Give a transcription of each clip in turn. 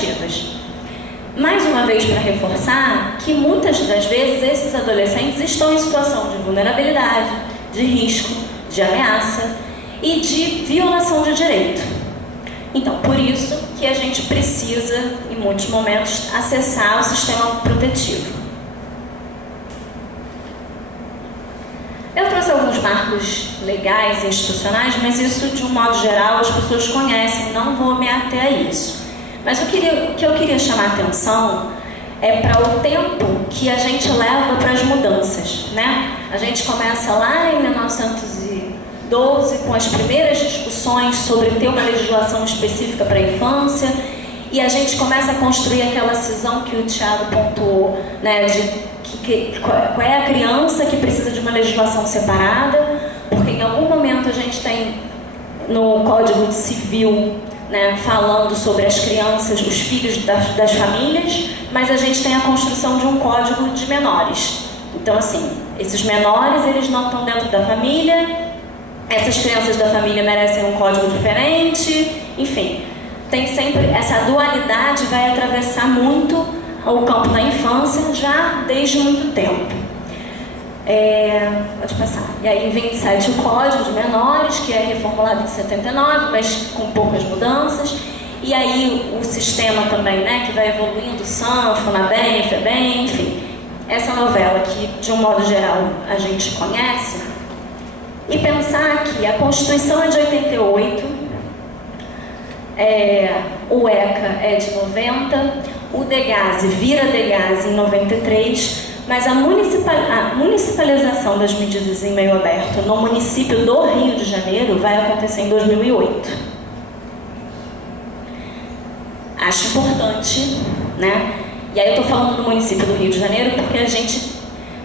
negativas. Mais uma vez, para reforçar que muitas das vezes esses adolescentes estão em situação de vulnerabilidade, de risco, de ameaça e de violação de direito. Então, por isso que a gente precisa, em muitos momentos, acessar o sistema protetivo. Eu trouxe alguns marcos legais e institucionais, mas isso, de um modo geral, as pessoas conhecem, não vou me ater a isso. Mas o que eu queria chamar a atenção é para o tempo que a gente leva para as mudanças, né? A gente começa lá em 1912 com as primeiras discussões sobre ter uma legislação específica para a infância, e a gente começa a construir aquela cisão que o Thiago pontuou, né, de qual é a criança que precisa de uma legislação separada, porque em algum momento a gente tem no Código Civil, né, falando sobre as crianças, os filhos das famílias, mas a gente tem a construção de um código de menores. Então, assim, esses menores, eles não estão dentro da família, essas crianças da família merecem um código diferente, enfim, tem sempre essa dualidade, vai atravessar muito o campo da infância já desde muito tempo. Pode passar. E aí em 27 o Código de Menores, que é reformulado em 79, mas com poucas mudanças. E aí o sistema também, né, que vai evoluindo, SANFO, FUNABEM, FEBEM, enfim. Essa novela que, de um modo geral, a gente conhece. E pensar que a Constituição é de 88, o ECA é de 90, o DEGASE vira DEGASE em 93, mas a municipalização das medidas em meio aberto no município do Rio de Janeiro vai acontecer em 2008. Acho importante, né? E aí eu estou falando do município do Rio de Janeiro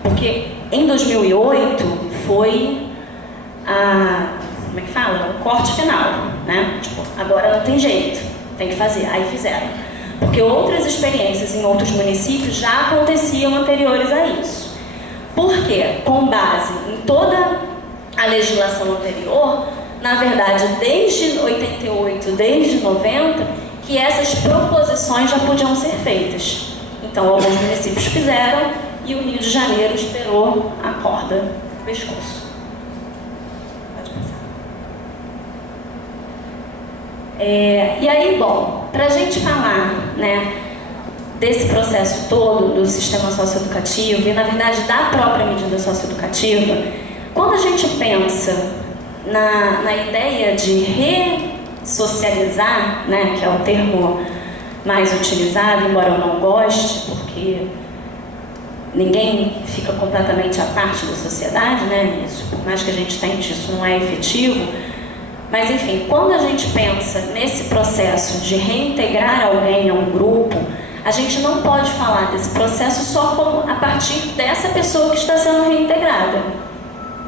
porque em 2008 foi como é que fala? O corte final, né? Tipo, agora não tem jeito, tem que fazer. Aí fizeram. Porque outras experiências em outros municípios já aconteciam anteriores a isso. Porque, com base em toda a legislação anterior, na verdade, desde 88, desde 90, que essas proposições já podiam ser feitas. Então, alguns municípios fizeram e o Rio de Janeiro esperou a corda no pescoço. E aí, bom, para a gente falar, né, desse processo todo do sistema socioeducativo e, na verdade, da própria medida socioeducativa, quando a gente pensa na ideia de ressocializar, né, que é o termo mais utilizado, embora eu não goste, porque ninguém fica completamente à parte da sociedade, né, isso, por mais que a gente tente, isso não é efetivo. Mas, enfim, quando a gente pensa nesse processo de reintegrar alguém a um grupo, a gente não pode falar desse processo só a partir dessa pessoa que está sendo reintegrada,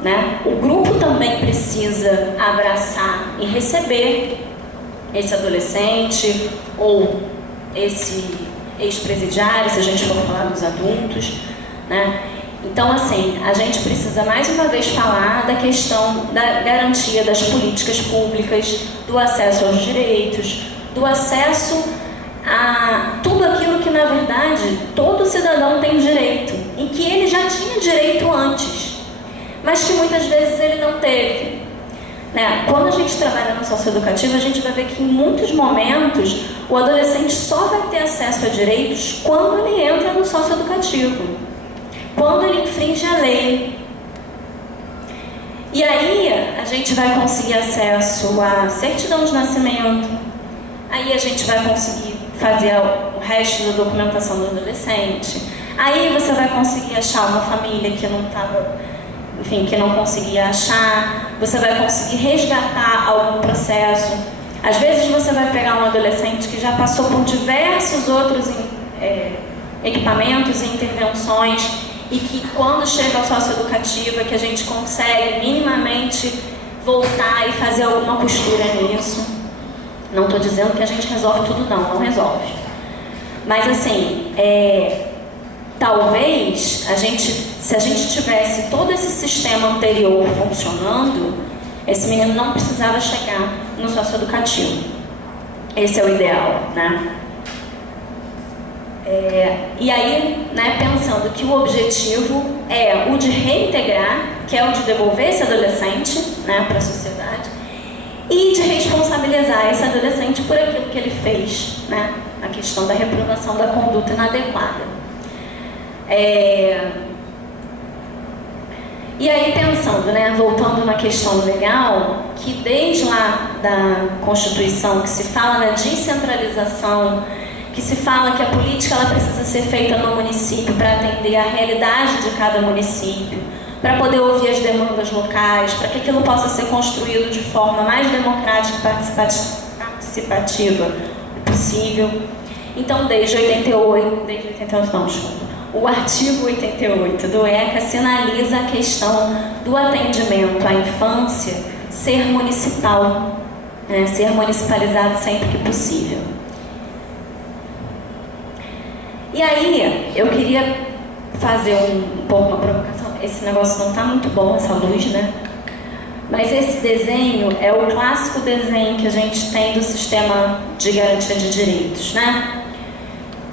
né? O grupo também precisa abraçar e receber esse adolescente ou esse ex-presidiário, se a gente for falar dos adultos, né? Então, assim, a gente precisa mais uma vez falar da questão da garantia das políticas públicas, do acesso aos direitos, do acesso a tudo aquilo que, na verdade, todo cidadão tem direito, e que ele já tinha direito antes, mas que muitas vezes ele não teve. Né? Quando a gente trabalha no socioeducativo, a gente vai ver que em muitos momentos o adolescente só vai ter acesso a direitos quando ele entra no socioeducativo, quando ele infringe a lei. E aí a gente vai conseguir acesso à certidão de nascimento, aí a gente vai conseguir fazer o resto da documentação do adolescente, aí você vai conseguir achar uma família que não estava, enfim, que não conseguia achar, você vai conseguir resgatar algum processo. Às vezes você vai pegar um adolescente que já passou por diversos outros equipamentos e intervenções, e que quando chega ao socioeducativo é que a gente consegue minimamente voltar e fazer alguma costura nisso. Não estou dizendo que a gente resolve tudo, não resolve. Mas assim, talvez se a gente tivesse todo esse sistema anterior funcionando, esse menino não precisava chegar no socioeducativo. Esse é o ideal, né? E aí, né, pensando que o objetivo é o de reintegrar, que é o de devolver esse adolescente, né, para a sociedade, e de responsabilizar esse adolescente por aquilo que ele fez, né, a questão da reprovação da conduta inadequada. E aí pensando, né, voltando na questão legal, que desde lá da Constituição que se fala na descentralização, que se fala que a política ela precisa ser feita no município para atender a realidade de cada município, para poder ouvir as demandas locais, para que aquilo possa ser construído de forma mais democrática e participativa possível. Então, desde 88 não, desculpa. O artigo 88 do ECA sinaliza a questão do atendimento à infância ser municipal, né, ser municipalizado sempre que possível. E aí, eu queria fazer um pouco uma provocação. Esse negócio não está muito bom, essa luz, né? Mas esse desenho é o clássico desenho que a gente tem do sistema de garantia de direitos, né?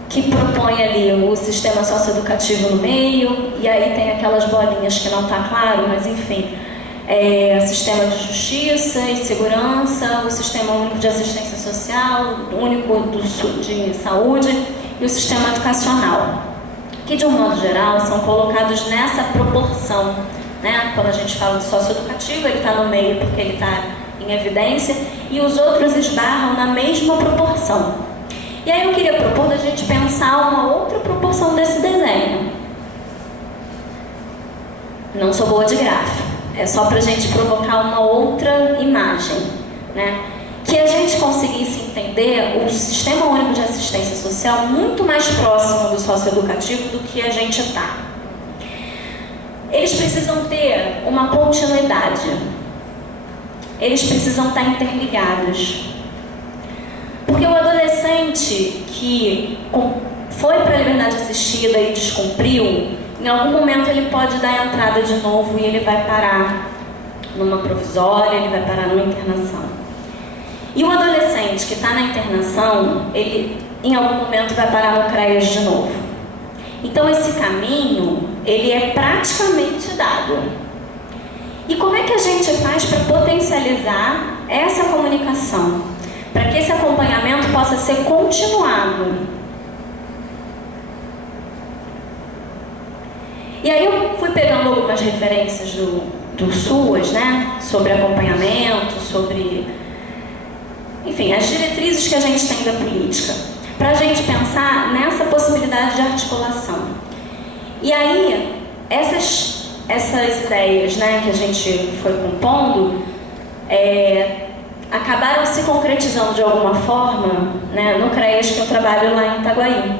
Que propõe ali o sistema socioeducativo no meio, e aí tem aquelas bolinhas que não está claro, mas enfim, sistema de justiça e segurança, o sistema único de assistência social, o único de saúde e o sistema educacional, que de um modo geral são colocados nessa proporção, né? Quando a gente fala de socioeducativo, ele está no meio porque ele está em evidência, e os outros esbarram na mesma proporção. E aí eu queria propor a gente pensar uma outra proporção desse desenho. Não sou boa de gráfico, é só para a gente provocar uma outra imagem, né? Que a gente conseguisse entender o Sistema Único de Assistência Social muito mais próximo do socioeducativo do que a gente está. Eles precisam ter uma continuidade, eles precisam estar interligados. Porque o adolescente que foi para a liberdade assistida e descumpriu, em algum momento ele pode dar entrada de novo e ele vai parar numa provisória, ele vai parar numa internação. E o adolescente que está na internação, ele em algum momento vai parar no CREAS de novo. Então esse caminho, ele é praticamente dado. E como é que a gente faz para potencializar essa comunicação? Para que esse acompanhamento possa ser continuado. E aí eu fui pegando algumas referências do SUAS, né? Sobre acompanhamento, sobre, enfim, as diretrizes que a gente tem da política, para a gente pensar nessa possibilidade de articulação. E aí, essas ideias, né, que a gente foi compondo, acabaram se concretizando de alguma forma, né, no CREAS que eu trabalho lá em Itaguaí,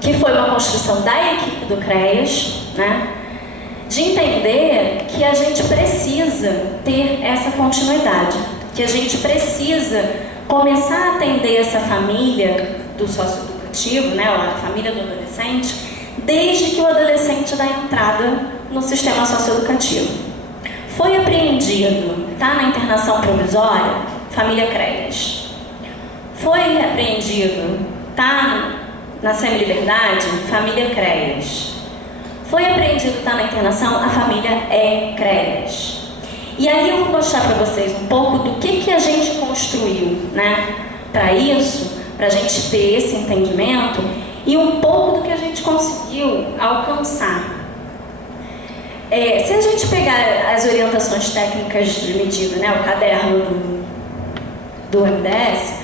que foi uma construção da equipe do CREAS, né, de entender que a gente precisa ter essa continuidade, que a gente precisa começar a atender essa família do socioeducativo, né, a família do adolescente, desde que o adolescente dá entrada no sistema socioeducativo. Foi apreendido, está na internação provisória, família CREAS. Foi apreendido, está na semi-liberdade, família CREAS. Foi apreendido, está na internação, a família é CREAS. E aí eu vou mostrar para vocês um pouco do que a gente construiu, né, para isso, para a gente ter esse entendimento, e um pouco do que a gente conseguiu alcançar. Se a gente pegar as orientações técnicas de medida, né, o caderno do MDS,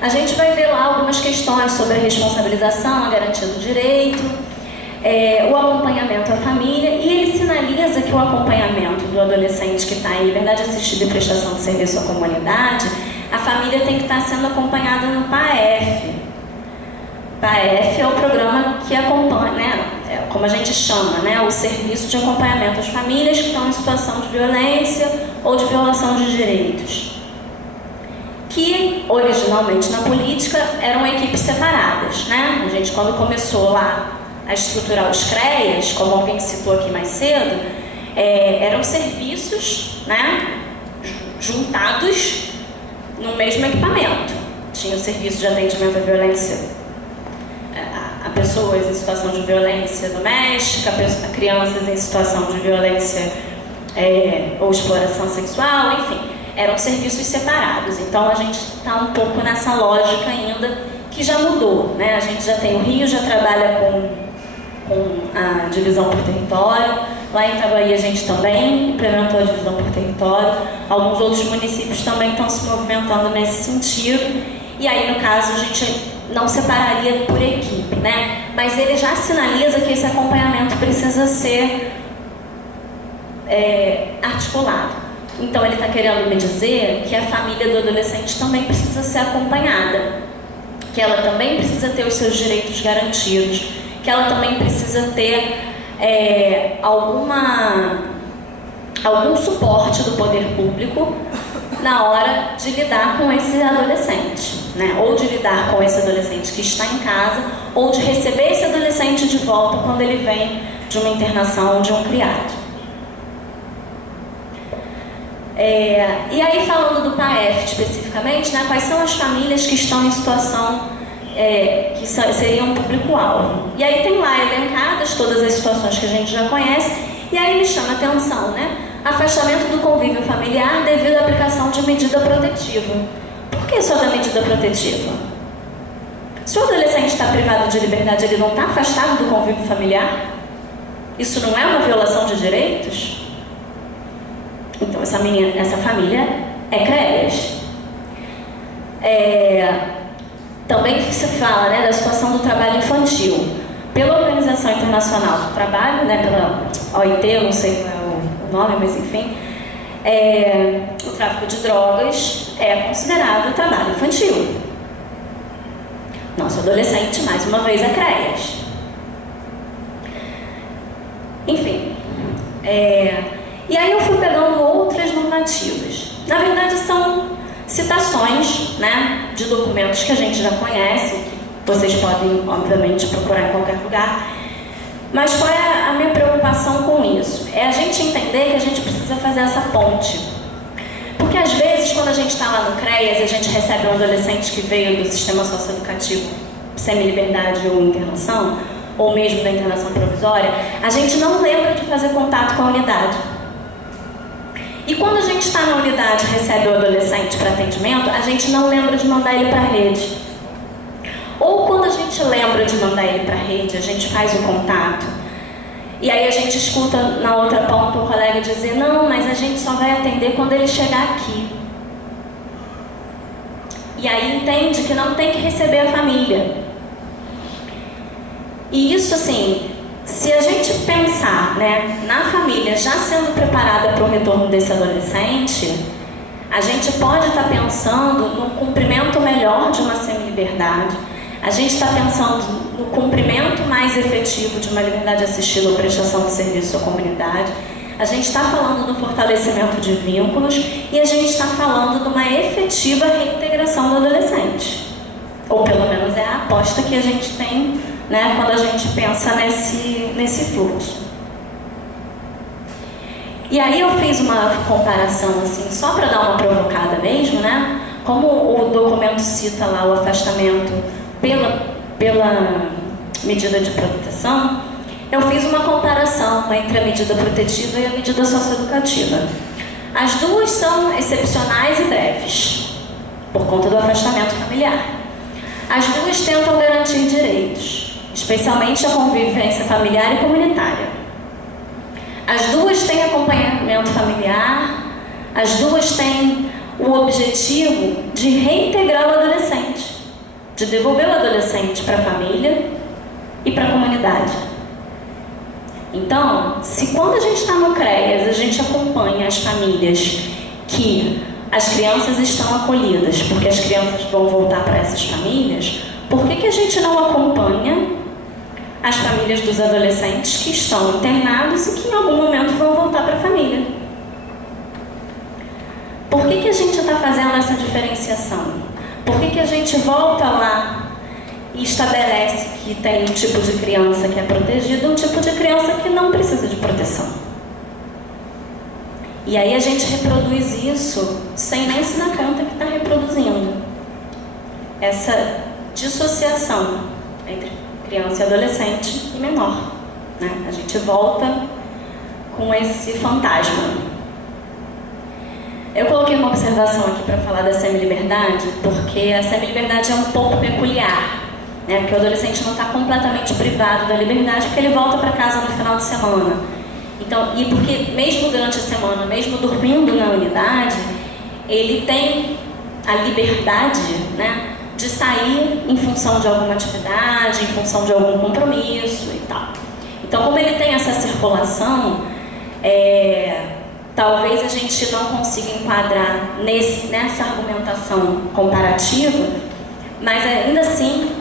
a gente vai ver lá algumas questões sobre a responsabilização, a garantia do direito, o acompanhamento à família, e ele sinaliza que o acompanhamento do adolescente que está em liberdade assistida e prestação de serviço à comunidade, a família tem que estar sendo acompanhada no PAEF. PAEF é o programa que acompanha, né, como a gente chama, né, o serviço de acompanhamento às famílias que estão em situação de violência ou de violação de direitos, que originalmente na política eram equipes separadas, né? A gente, quando começou lá a estruturar os CREAS, como alguém citou aqui mais cedo, eram serviços, né, juntados no mesmo equipamento. Tinha o serviço de atendimento à violência pessoas em situação de violência doméstica, a crianças em situação de violência ou exploração sexual, enfim, eram serviços separados. Então a gente está um pouco nessa lógica ainda, que já mudou, né? A gente já tem o Rio, já trabalha com a divisão por território. Lá em Itaguaí a gente também implementou a divisão por território. Alguns outros municípios também estão se movimentando nesse sentido. E aí, no caso, a gente não separaria por equipe, né? Mas ele já sinaliza que esse acompanhamento precisa ser articulado. Então ele está querendo me dizer que a família do adolescente também precisa ser acompanhada, que ela também precisa ter os seus direitos garantidos, que ela também precisa ter algum suporte do poder público na hora de lidar com esse adolescente, né? Ou de lidar com esse adolescente que está em casa, ou de receber esse adolescente de volta quando ele vem de uma internação ou de um criado. E aí, falando do PAEF especificamente, né, quais são as famílias que estão em situação que seriam público-alvo? E aí tem lá elencadas todas as situações que a gente já conhece, e aí me chama a atenção, né? Afastamento do convívio familiar devido à aplicação de medida protetiva. Por que só da medida protetiva? Se o adolescente está privado de liberdade, ele não está afastado do convívio familiar? Isso não é uma violação de direitos? Então, essa família é CREAS. Também se fala, né, da situação do trabalho infantil. Pela Organização Internacional do Trabalho, né, pela OIT, não sei qual é o nome, mas enfim, o tráfico de drogas é considerado trabalho infantil. Nosso adolescente, mais uma vez, é CREAS. Enfim, e aí eu fui pegando outras normativas. Na verdade, são citações, né, de documentos que a gente já conhece, que vocês podem, obviamente, procurar em qualquer lugar. Mas qual é a minha preocupação com isso? É a gente entender que a gente precisa fazer essa ponte. Porque às vezes, quando a gente está lá no CREAS e a gente recebe um adolescente que veio do sistema socioeducativo semi-liberdade ou internação, ou mesmo da internação provisória, a gente não lembra de fazer contato com a unidade. E quando a gente está na unidade e recebe o adolescente para atendimento, a gente não lembra de mandar ele para a rede. Ou quando a gente lembra de mandar ele para a rede, a gente faz o contato, e aí a gente escuta na outra ponta o colega dizer: não, mas a gente só vai atender quando ele chegar aqui. E aí entende que não tem que receber a família. E isso, assim, se a gente pensar, né, na família já sendo preparada para o retorno desse adolescente, a gente pode estar pensando no cumprimento melhor de uma semi-liberdade, a gente está pensando no cumprimento mais efetivo de uma liberdade assistida ou prestação de serviço à comunidade, a gente está falando do fortalecimento de vínculos e a gente está falando de uma efetiva reintegração do adolescente. Ou pelo menos é a aposta que a gente tem, né, quando a gente pensa nesse fluxo. E aí eu fiz uma comparação, assim, só para dar uma provocada mesmo, né? Como o documento cita lá o afastamento pela medida de proteção, eu fiz uma comparação entre a medida protetiva e a medida socioeducativa. As duas são excepcionais e breves, por conta do afastamento familiar. As duas tentam garantir direitos, especialmente a convivência familiar e comunitária. As duas têm acompanhamento familiar, as duas têm o objetivo de reintegrar o adolescente, de devolver o adolescente para a família e para a comunidade. Então, se quando a gente está no CREAS, a gente acompanha as famílias que as crianças estão acolhidas, porque as crianças vão voltar para essas famílias, por que a gente não acompanha as famílias dos adolescentes que estão internados e que em algum momento vão voltar para a família? Por que a gente está fazendo essa diferenciação? Por que a gente volta lá e estabelece que tem um tipo de criança que é protegida e um tipo de criança que não precisa de proteção? E aí a gente reproduz isso sem nem se dar conta que está reproduzindo. Essa dissociação entre criança e adolescente e menor, né? A gente volta com esse fantasma. Eu coloquei uma observação aqui para falar da semi-liberdade, porque a semi-liberdade é um pouco peculiar, né? Porque o adolescente não está completamente privado da liberdade, porque ele volta para casa no final de semana. Então, e porque mesmo durante a semana, mesmo dormindo na unidade, ele tem a liberdade, né, de sair em função de alguma atividade, em função de algum compromisso e tal. Então, como ele tem essa circulação, talvez a gente não consiga enquadrar nessa argumentação comparativa, mas ainda assim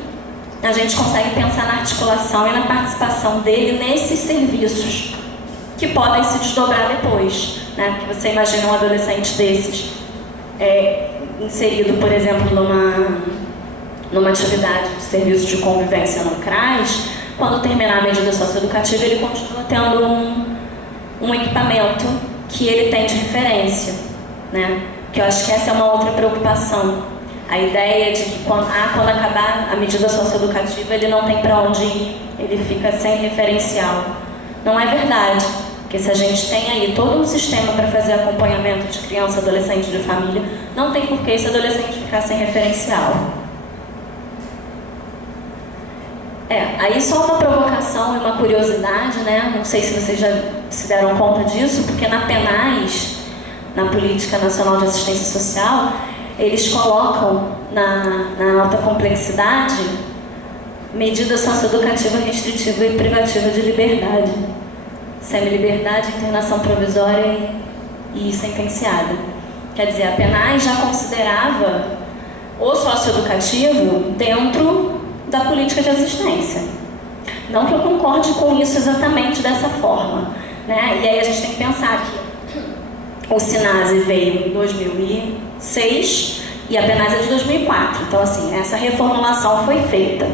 a gente consegue pensar na articulação e na participação dele nesses serviços que podem se desdobrar depois, né? Porque você imagina um adolescente desses inserido, por exemplo, numa atividade de serviço de convivência no CRAS, quando terminar a medida socioeducativa ele continua tendo um equipamento que ele tem de referência, né? Que eu acho que essa é uma outra preocupação. A ideia de que quando acabar a medida socioeducativa ele não tem para onde ir, ele fica sem referencial. Não é verdade, porque se a gente tem aí todo um sistema para fazer acompanhamento de criança, adolescente, de família, não tem por que esse adolescente ficar sem referencial. Aí só uma provocação e uma curiosidade, né? Não sei se vocês já se deram conta disso, porque na PNAS, na Política Nacional de Assistência Social, eles colocam na alta complexidade medida socioeducativa restritiva e privativa de liberdade. Semi-liberdade, internação provisória e sentenciada. Quer dizer, a PNAS já considerava o socioeducativo dentro da política de assistência. Não que eu concorde com isso exatamente dessa forma, né? E aí a gente tem que pensar que o SINASE veio em 2006 e a PNAS é de 2004. Então, assim, essa reformulação foi feita,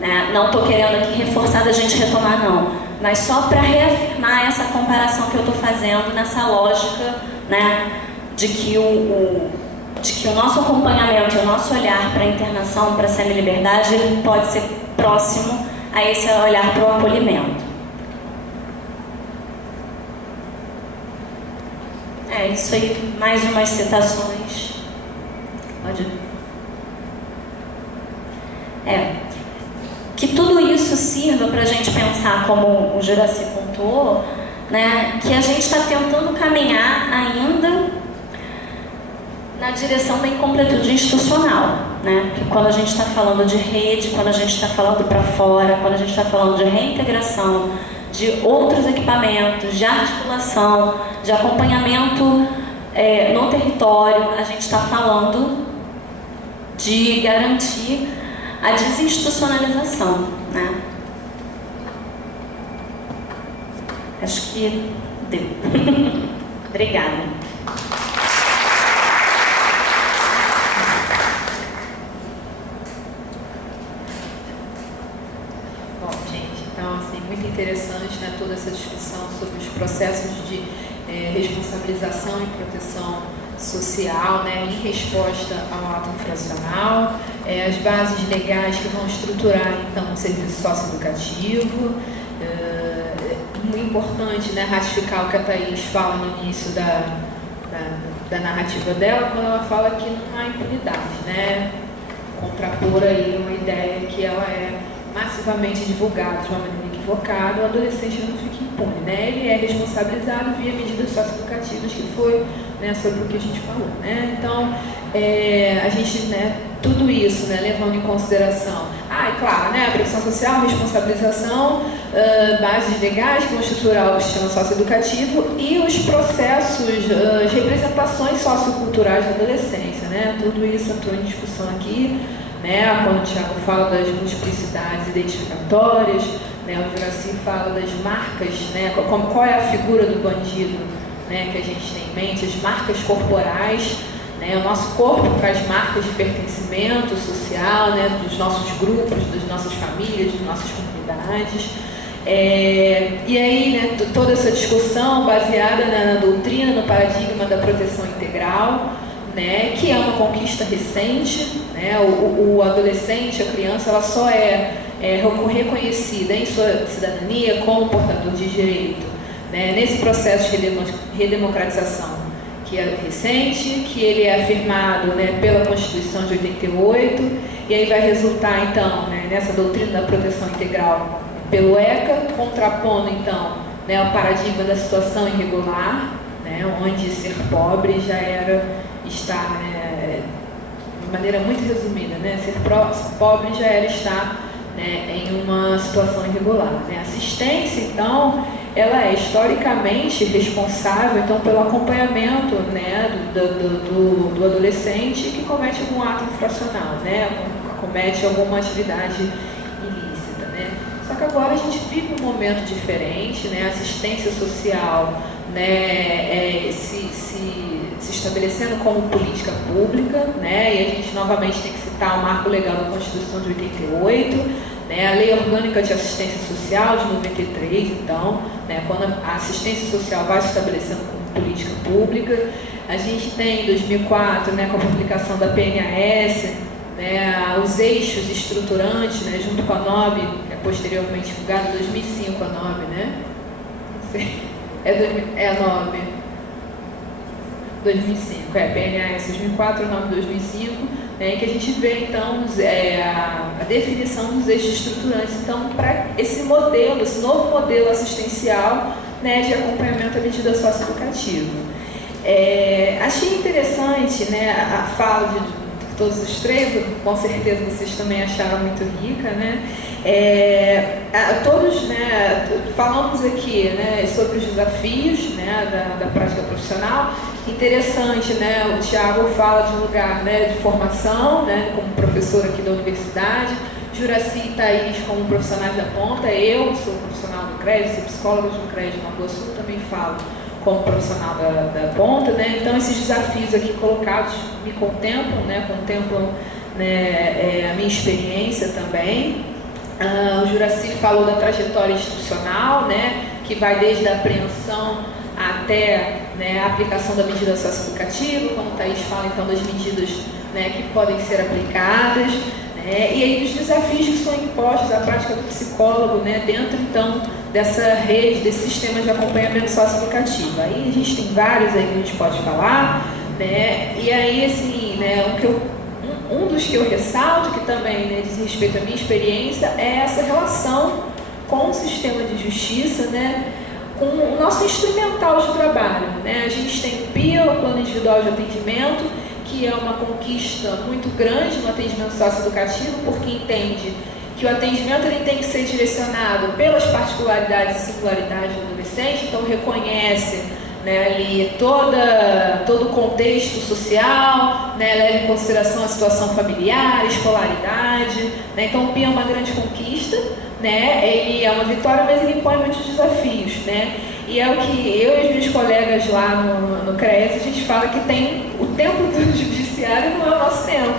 né? Não estou querendo aqui reforçar da gente retomar, não. Mas só para reafirmar essa comparação que eu estou fazendo nessa lógica, né? De que o nosso acompanhamento e o nosso olhar para a internação, para a semi-liberdade, ele pode ser próximo a esse olhar para o acolhimento. Isso aí, mais umas citações. Pode. Que tudo isso sirva para a gente pensar, como o Juraci pontuou, né, que a gente está tentando caminhar ainda na direção da incompletude institucional, né? Porque quando a gente está falando de rede, quando a gente está falando para fora, quando a gente está falando de reintegração, de outros equipamentos, de articulação, de acompanhamento no território, a gente está falando de garantir a desinstitucionalização, né? Acho que deu. Obrigada. Muito interessante, né, toda essa discussão sobre os processos de responsabilização e proteção social, né, em resposta ao ato infracional, as bases legais que vão estruturar, então, o serviço socioeducativo. Muito importante, né, ratificar o que a Thaís fala no início da narrativa dela, quando ela fala que não há impunidade, né, contrapor aí uma ideia que ela é massivamente divulgada de uma maneira equivocada, o adolescente não fica impune, né? Ele é responsabilizado via medidas socioeducativas, que foi, né, sobre o que a gente falou, né? Então, a gente, né, tudo isso, né, levando em consideração, e claro, né, a proteção social, responsabilização, bases legais que vão estruturar o sistema socioeducativo e os processos, as representações socioculturais da adolescência, né? Tudo isso entrou em discussão aqui, né, quando o Thiago fala das multiplicidades identificatórias, né, o Juraci fala das marcas, né, qual é a figura do bandido, né, que a gente tem em mente, as marcas corporais, né, o nosso corpo traz marcas de pertencimento social, né, dos nossos grupos, das nossas famílias, das nossas comunidades. E aí, né, toda essa discussão baseada na doutrina, no paradigma da proteção integral, né, que é uma conquista recente, né, o adolescente, a criança, ela só é reconhecida em sua cidadania como portador de direito, né, nesse processo de redemocratização que é recente, que ele é afirmado, né, pela Constituição de 88, e aí vai resultar então, né, nessa doutrina da proteção integral pelo ECA, contrapondo então, né, o paradigma da situação irregular, né, onde ser pobre já era estar, né, de maneira muito resumida, né, ser pobre já era estar, né, em uma situação irregular, né. Assistência, então, ela é historicamente responsável então pelo acompanhamento, né, do adolescente que comete algum ato infracional, né, comete alguma atividade ilícita, né. Só que agora a gente vive um momento diferente, né, assistência social, né, se estabelecendo como política pública, né, e a gente novamente tem que citar o marco legal da Constituição de 88, né, a Lei Orgânica de Assistência Social de 93, então, né, quando a assistência social vai se estabelecendo como política pública. A gente tem em 2004, né, com a publicação da PNAS, né, os eixos estruturantes, né, junto com a NOB, que é posteriormente divulgada em 2005, a NOB, né? Não sei, é a NOB. 2005, PNAS 2004, NOB 2005, né, que a gente vê então a definição dos eixos estruturantes, então, para esse modelo, esse novo modelo assistencial, né, de acompanhamento à medida socioeducativa. Achei interessante, né, a fala de todos os três, com certeza vocês também acharam muito rica, né? Todos, né, falamos aqui, né, sobre os desafios, né, da prática profissional. Interessante, né, o Thiago fala de um lugar, né, de formação, né, como professor aqui da universidade, Juraci e Thaís como profissionais da ponta, eu sou profissional do CRES, sou psicóloga do CRES de Nova Iguaçu, também falo como profissional da ponta, né, então esses desafios aqui colocados me contemplam, né, né, a minha experiência também. O Juraci falou da trajetória institucional, né, que vai desde a apreensão até, né, a aplicação da medida socioeducativa, como o Thaís fala então das medidas, né, que podem ser aplicadas, né, e aí dos desafios que são impostos à prática do psicólogo, né, dentro então dessa rede, desse sistema de acompanhamento socioeducativo. Aí a gente tem vários aí que a gente pode falar, né, e aí assim, né, um dos que eu ressalto, que também, né, diz respeito à minha experiência, é essa relação com o sistema de justiça, né, com o nosso instrumental de trabalho, né? A gente tem o PIA, o Plano Individual de Atendimento, que é uma conquista muito grande no atendimento socioeducativo, porque entende que o atendimento ele tem que ser direcionado pelas particularidades e singularidades do adolescente, então reconhece, né, ali todo o contexto social, né, leva em consideração a situação familiar, escolaridade, né, então o PIA é uma grande conquista, né, ele é uma vitória, mas ele impõe muitos desafios, né, e é o que eu e os meus colegas lá no CRES, a gente fala que tem o tempo do judiciário não é o nosso tempo,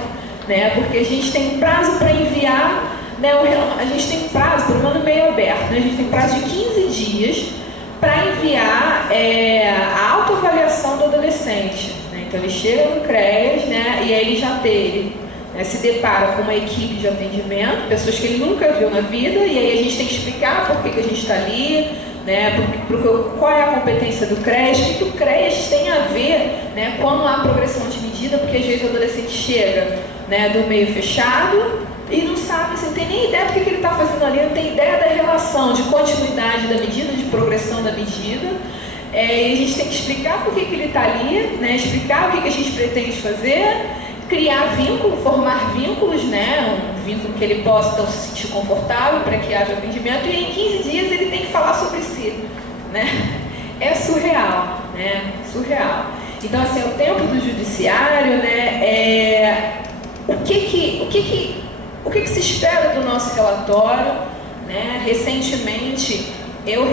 né, porque a gente tem prazo para enviar, né, a gente tem prazo, pelo menos meio aberto, né, a gente tem prazo de 15 dias para enviar a autoavaliação do adolescente, né, então ele chega no CRES, né, e aí ele já se depara com uma equipe de atendimento, pessoas que ele nunca viu na vida, e aí a gente tem que explicar por que a gente está ali, né, qual é a competência do CRES, o que o CRES tem a ver, né, quando há progressão de medida, porque às vezes o adolescente chega, né, do meio fechado e não sabe, assim, não tem nem ideia do que ele está fazendo ali, não tem ideia da relação de continuidade da medida, de progressão da medida. E a gente tem que explicar por que ele está ali, né, explicar o que a gente pretende fazer, criar vínculo, formar vínculos, né, um vínculo que ele possa então, se sentir confortável para que haja atendimento, e em 15 dias ele tem que falar sobre si, né? É surreal, né? Surreal. Então, assim, o tempo do judiciário, né, o que se espera do nosso relatório, né? Recentemente, eu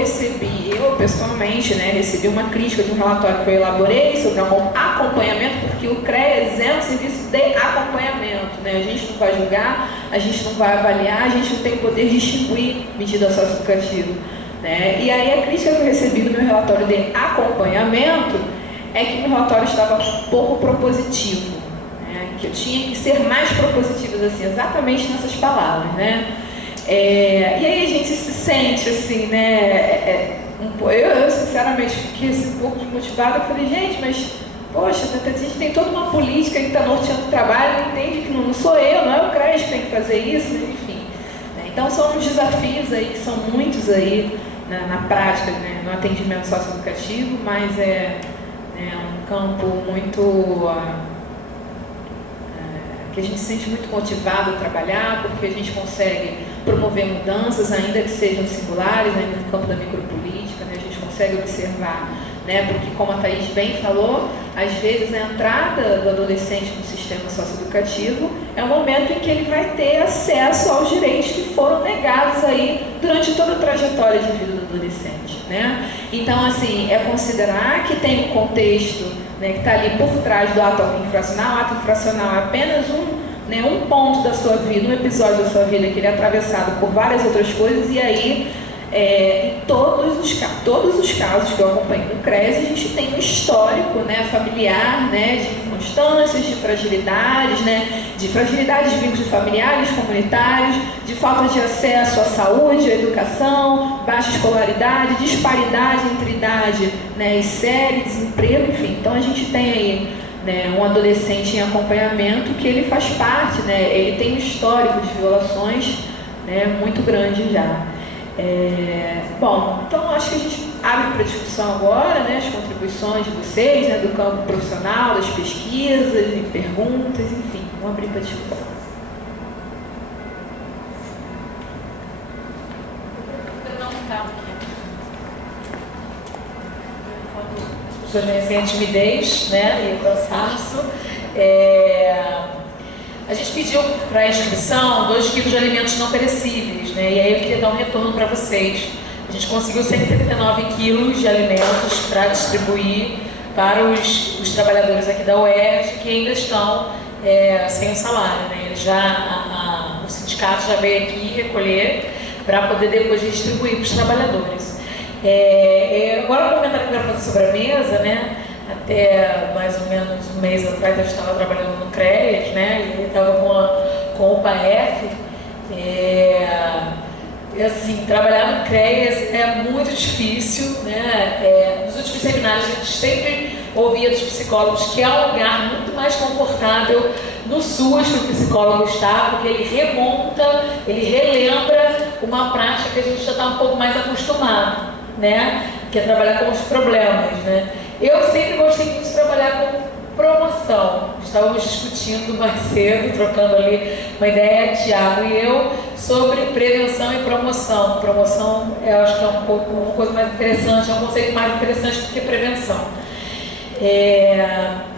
pessoalmente, né, recebi uma crítica de um relatório que eu elaborei sobre acompanhamento, porque o CREAS é um serviço de acompanhamento, né? A gente não vai julgar, a gente não vai avaliar, a gente não tem poder de distribuir medida socioeducativa, né? E aí a crítica que eu recebi no meu relatório de acompanhamento é que o meu relatório estava pouco propositivo, né? Que eu tinha que ser mais propositivo, assim, exatamente nessas palavras, né? E aí a gente se sente assim, né? Eu sinceramente fiquei assim, um pouco desmotivada. Eu falei, gente, mas poxa, a gente tem toda uma política que está norteando o trabalho, não entende que não sou eu, não é o CRES que tem que fazer isso, enfim. Então são uns desafios aí, que são muitos aí na prática, né, no atendimento socioeducativo, mas é um campo muito... que a gente se sente muito motivado a trabalhar, porque a gente consegue promover mudanças, ainda que sejam singulares, ainda no campo da micropolítica, né, a gente consegue observar, né, porque como a Thaís bem falou, às vezes a entrada do adolescente no sistema socioeducativo é o momento em que ele vai ter acesso aos direitos que foram negados aí durante toda a trajetória de vida do adolescente, né? Então, assim, é considerar que tem um contexto, né, que está ali por trás do ato infracional. O ato infracional é apenas um ponto da sua vida, um episódio da sua vida que ele é atravessado por várias outras coisas, e aí em todos os casos que eu acompanho no CRES, a gente tem um histórico, né, familiar, né, de inconstâncias, de fragilidades, né, de fragilidades de vínculos familiares, comunitários, de falta de acesso à saúde, à educação, baixa escolaridade, disparidade entre idade, né, e série, desemprego, enfim. Então a gente tem aí, né, um adolescente em acompanhamento que ele faz parte, né, ele tem um histórico de violações, né, muito grande já. Bom, então acho que a gente abre para discussão agora, né, as contribuições de vocês, né, do campo profissional, das pesquisas, de perguntas, enfim, vamos abrir para discussão. As pessoas vencem a timidez, né, e o cansaço. A gente pediu para a inscrição 2 quilos de alimentos não perecíveis, né? E aí eu queria dar um retorno para vocês. A gente conseguiu 179 quilos de alimentos para distribuir para os trabalhadores aqui da UERJ que ainda estão sem o salário, né? O sindicato já veio aqui recolher para poder depois distribuir para os trabalhadores. Agora o comentário que eu quero fazer sobre a mesa, né? Até mais ou menos um mês atrás eu estava trabalhando no CREAS, né? E estava com o PAEF. Assim, trabalhar no CREAS é muito difícil, né? Nos últimos seminários a gente sempre ouvia dos psicólogos que é um lugar muito mais confortável no SUS que o psicólogo está, porque ele remonta, ele relembra uma prática que a gente já está um pouco mais acostumado, né? Que é trabalhar com os problemas, né? Eu sempre gostei muito de trabalhar com promoção. Estávamos discutindo mais cedo, trocando ali uma ideia, Tiago e eu, sobre prevenção e promoção. Promoção, eu acho que é uma coisa mais interessante, é um conceito mais interessante do que prevenção.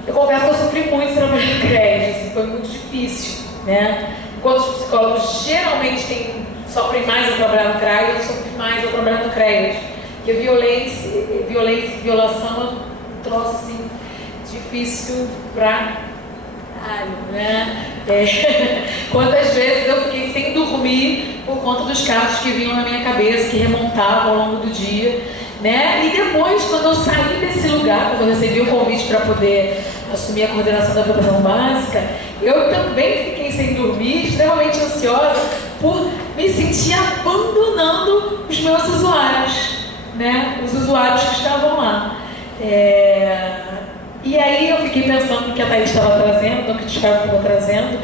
Eu confesso que eu sofri muito trabalhando no CREAS, assim, foi muito difícil, né? Enquanto os psicólogos geralmente sofrem mais ao trabalhar no CREAS, eu sofri mais ao trabalhar no CREAS. Porque violência e violação é um troço assim, difícil pra né? Quantas vezes eu fiquei sem dormir por conta dos casos que vinham na minha cabeça, que remontavam ao longo do dia, né? E depois, quando eu saí desse lugar, quando eu recebi o convite para poder assumir a coordenação da educação básica, eu também fiquei sem dormir, extremamente ansiosa, por me sentir abandonando os meus usuários, né? Os usuários que estavam lá. E aí eu fiquei pensando no que a Thaís estava trazendo, no que o Thiago estava trazendo,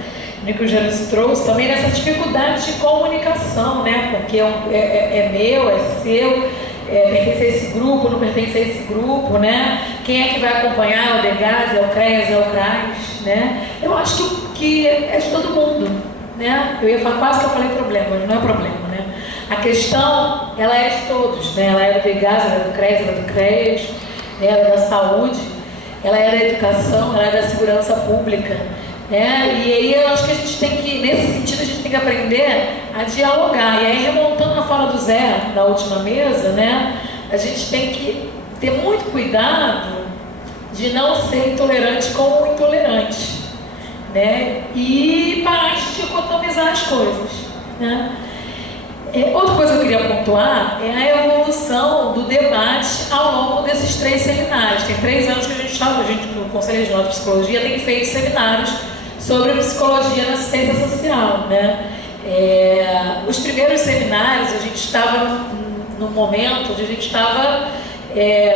no que o Janice trouxe, também nessa dificuldade de comunicação, né? Porque é meu, é seu, pertence a esse grupo, não pertence a esse grupo, né? Quem é que vai acompanhar? É o DEGAS, é o CREAS, é o CRAS, né? Eu acho que é de todo mundo, né? Eu ia falar, quase que eu falei problema, mas não é problema, né? A questão, ela é de todos, né? Ela é do DEGAS, ela é do CREAS, ela é do CREAS, né? Ela é da saúde, ela é da educação, ela é da segurança pública, né? E aí eu acho que a gente tem que, nesse sentido, a gente tem que aprender a dialogar. E aí, remontando a fala do Zé, na última mesa, né? A gente tem que ter muito cuidado de não ser intolerante com o intolerante, né? E parar de dicotomizar as coisas, né? Outra coisa que eu queria pontuar é a evolução do debate ao longo desses 3 seminários. Tem 3 anos que o Conselho Regional de Psicologia tem feito seminários sobre psicologia na assistência social, né? os primeiros seminários, a gente estava num momento onde a gente estava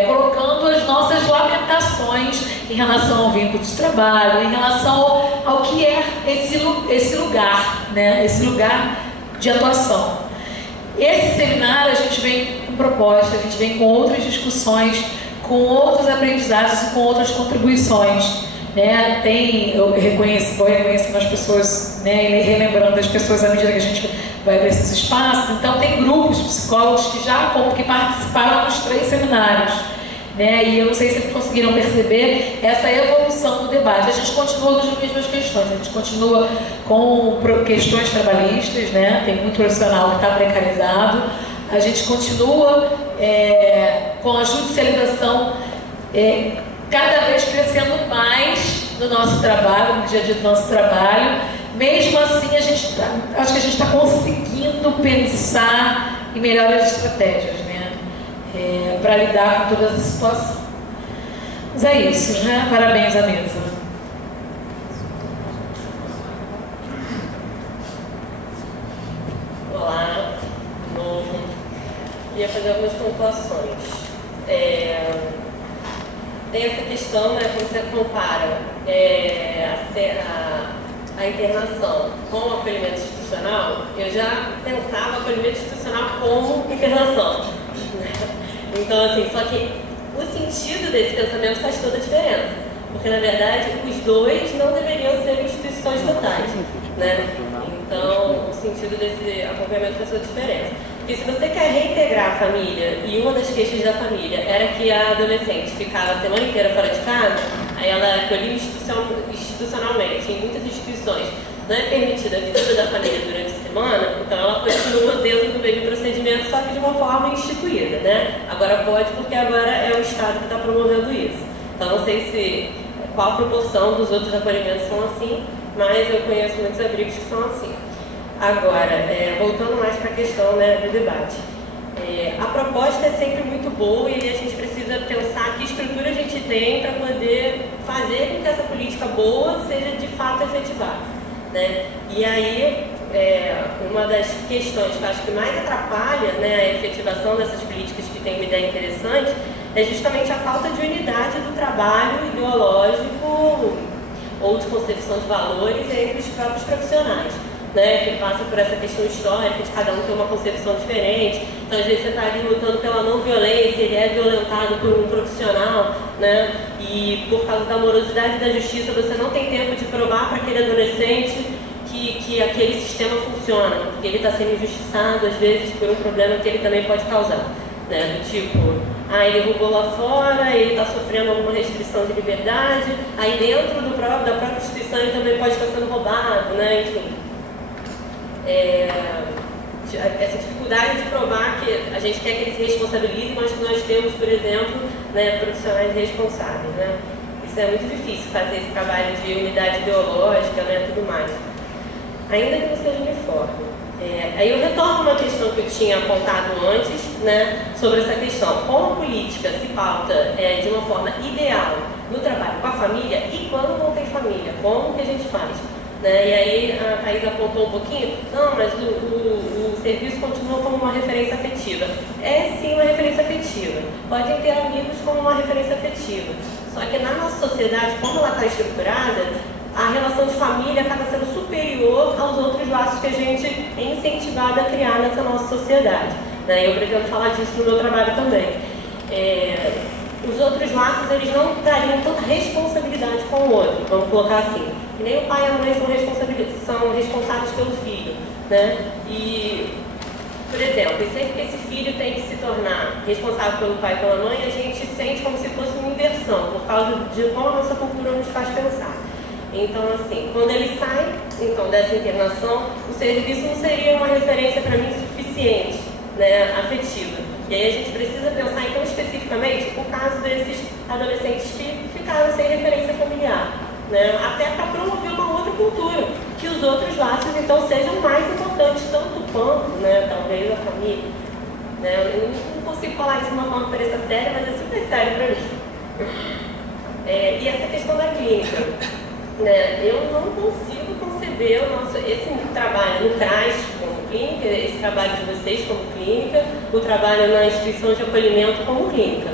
colocando as nossas lamentações em relação ao vínculo de trabalho, em relação ao que é esse lugar, né? Esse lugar de atuação. Esse seminário a gente vem com proposta, a gente vem com outras discussões, com outros aprendizados e com outras contribuições, né? Vou reconhecendo as pessoas, né? E relembrando as pessoas à medida que a gente vai para esses espaços. Então tem grupos de psicólogos que participaram dos 3 seminários, né? E eu não sei se vocês conseguiram perceber essa evolução do debate. A gente continua com as mesmas questões, a gente continua com questões trabalhistas, né? Tem muito profissional que está precarizado. A gente continua com a judicialização cada vez crescendo mais no nosso trabalho, no dia a dia do nosso trabalho. Mesmo assim, acho que a gente está conseguindo pensar em melhores estratégias, né? Para lidar com toda essa situação. Mas é isso, né? Parabéns à mesa. Olá, de novo. Queria fazer algumas pontuações. Tem essa questão, né, quando você compara a internação com o acolhimento institucional, eu já pensava o acolhimento institucional como internação. Então, assim, só que o sentido desse pensamento faz toda a diferença. Porque, na verdade, os dois não deveriam ser instituições totais, né? Então, o sentido desse acompanhamento faz toda a diferença. Porque se você quer reintegrar a família, e uma das queixas da família era que a adolescente ficava a semana inteira fora de casa, aí ela acolhia institucionalmente, em muitas instituições, não é permitida a visita da família durante a semana, então ela continua dentro do mesmo procedimento, só que de uma forma instituída, né? Agora pode, porque agora é o Estado que está promovendo isso. Então não sei qual a proporção dos outros acolhimentos são assim, mas eu conheço muitos abrigos que são assim. Agora, voltando mais para a questão, né, do debate. A proposta é sempre muito boa e a gente precisa pensar que estrutura a gente tem para poder fazer com que essa política boa seja de fato efetivada, né? E aí, uma das questões que eu acho que mais atrapalha, né, a efetivação dessas políticas que tem uma ideia interessante é justamente a falta de unidade do trabalho ideológico ou de concepção de valores entre os próprios profissionais, né, que passa por essa questão histórica de cada um ter uma concepção diferente. Então, às vezes você está ali lutando pela não violência, ele é violentado por um profissional, né, e por causa da morosidade da justiça você não tem tempo de provar para aquele adolescente que aquele sistema funciona, porque ele está sendo injustiçado, às vezes, por um problema que ele também pode causar, né, do tipo, ele roubou lá fora, ele está sofrendo alguma restrição de liberdade, aí dentro da própria instituição ele também pode estar sendo roubado, né, enfim. Essa dificuldade de provar que a gente quer que eles se responsabilizem, mas que nós temos, por exemplo, né, profissionais responsáveis, né? Isso é muito difícil, fazer esse trabalho de unidade ideológica, né, tudo mais. Ainda que não seja uniforme. Aí eu retorno uma questão que eu tinha apontado antes, né, sobre essa questão. Como a política se pauta de uma forma ideal no trabalho com a família e quando não tem família, como que a gente faz? Né? E aí a Thaís apontou um pouquinho, não, mas o serviço continua como uma referência afetiva. É sim uma referência afetiva. Podem ter amigos como uma referência afetiva. Só que na nossa sociedade, como ela está estruturada, a relação de família acaba sendo superior aos outros laços que a gente é incentivado a criar nessa nossa sociedade. Né? Eu pretendo falar disso no meu trabalho também. Os outros laços, eles não trariam tanta responsabilidade com o outro, vamos colocar assim. Que nem o pai e a mãe são responsáveis pelo filho, né? E, por exemplo, sempre que esse filho tem que se tornar responsável pelo pai e pela mãe, a gente sente como se fosse uma inversão, por causa de como a nossa cultura nos faz pensar. Então, assim, quando ele sai dessa internação, o serviço não seria uma referência para mim suficiente, né, afetiva. E aí a gente precisa pensar, então, especificamente, o caso desses adolescentes que ficaram sem referência familiar, né, até para promover uma outra cultura, que os outros laços, então, sejam mais importantes, tanto quanto, né, talvez, a família. Né? Eu não consigo falar isso de uma forma que pareça séria, mas é super sério para mim. E essa questão da clínica, né, eu não consigo conceber esse trabalho no CRAS, clínica, esse trabalho de vocês como clínica, o trabalho na instituição de acolhimento como clínica.